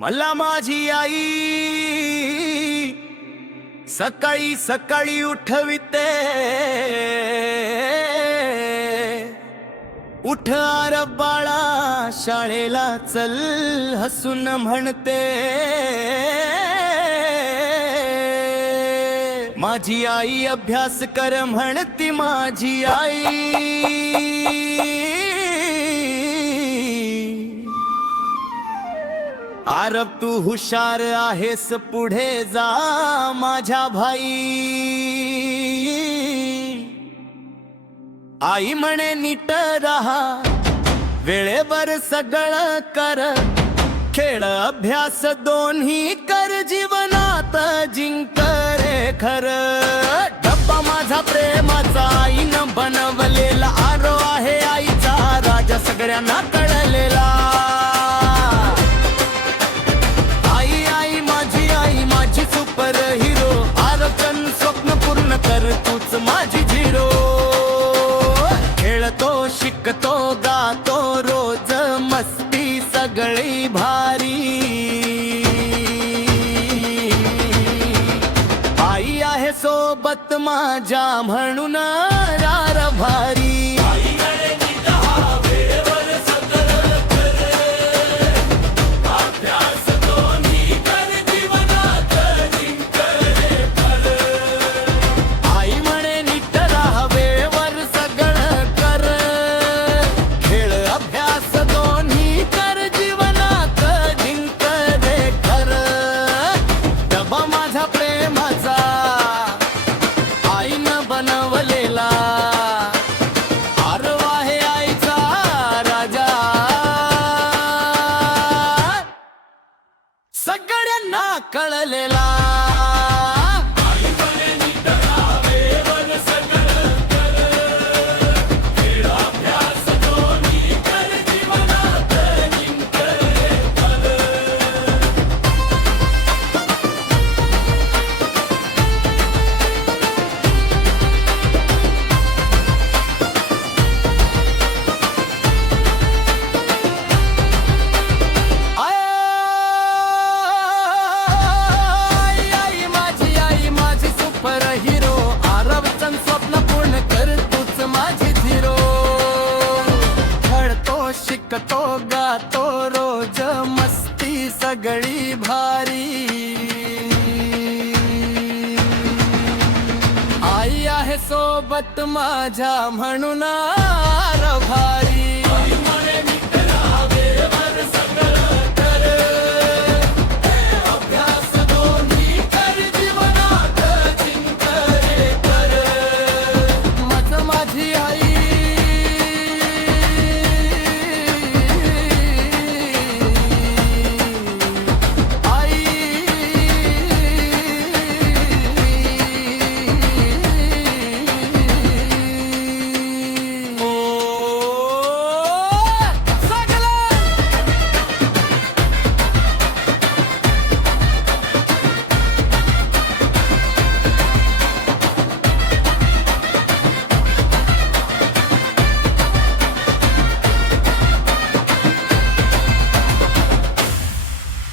मला माझी आई सकाळी सकाळी उठविते, उठ आर बाळा शाळेला चल हसून म्हणते। माझी आई अभ्यास कर म्हणती माझी आई। आरब तू हुशार आहेस पुढे जा माझ्या भाई। आई म्हणे नीट रहा वेळेवर सगळं कर, खेळ अभ्यास दोन्ही कर जीवनात जिंक रे खरं। डब्बा माझा प्रेमाचा आईनं बनवलेला, आरो आहे आईचा राजा सगळ्यांना कळलेला। आई आई माझी सुपर हिरो, आरचन स्वप्न पूर्ण कर तूच माझी झिरो। खेळतो शिकतो गातो रोज मस्ती सगळी भारी। आई आहे सोबत माझ्या म्हणून रार भारी। सगळ्यांना कळलेला। शिकतो गातो रोज मस्ती सगळी भारी। आई आहे सोबत माझ्या म्हणून आर भारी।